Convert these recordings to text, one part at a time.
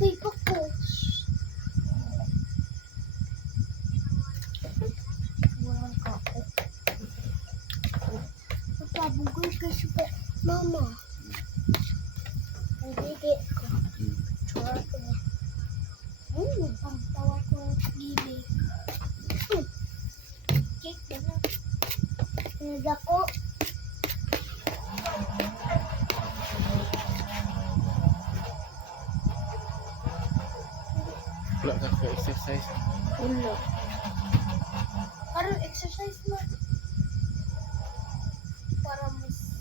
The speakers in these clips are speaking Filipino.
Uy, pako. Walang kako. Magkabugoy ka sa mama. Ang didi ko. Tsura ko na. Ang tawa ko ng didi. Cake na na. Pinadako. Wala ka ka exercise. Ulo. Parang exercise na. Para mas...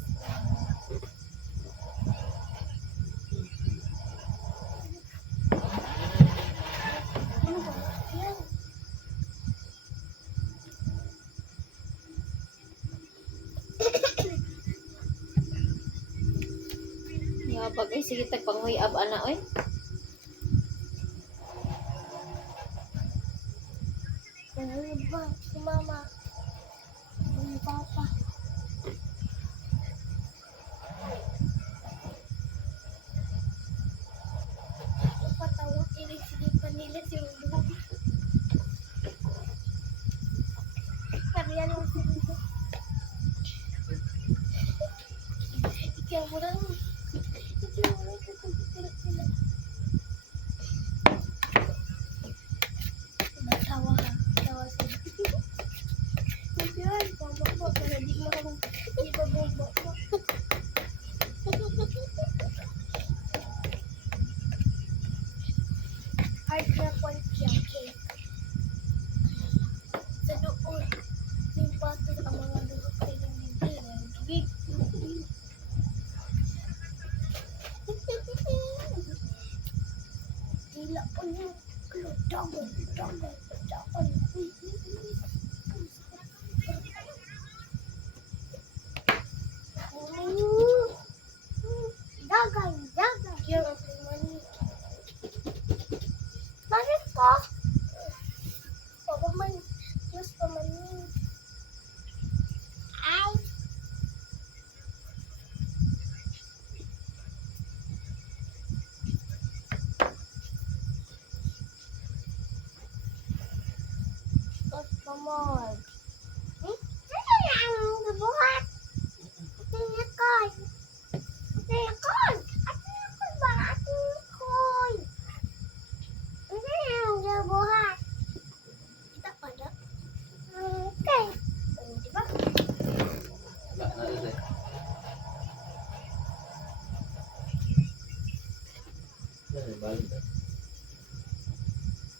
Ano ba? Yan. Yabag ay sige tagpanghuyab ana oy. Ano ba? Si mama. Si papa. Patawag sinig-sinipan nila si Ulo. Kariyan mo si Ulo. Ikaw mo lang. Ikaw mo lang. Kapag sila. Tawa ka. Tawa sila. Yan, pababa. Para di mo di ba bumaba. Hard na point yung cake. Sa doon, yung pato ang mga luhok ay ng bibig. Tila ko yung dagon. Dagan. Kaya ang mani. Bakit ko? Papa man, Diyos pa mani. Ay. Diyos pa man. Ano ang nabuhat? Tinakon. Atin ba? Atin. Ano ang nabuhat? Kita pa na? Okay. Diba? Wala na rin. Balik na.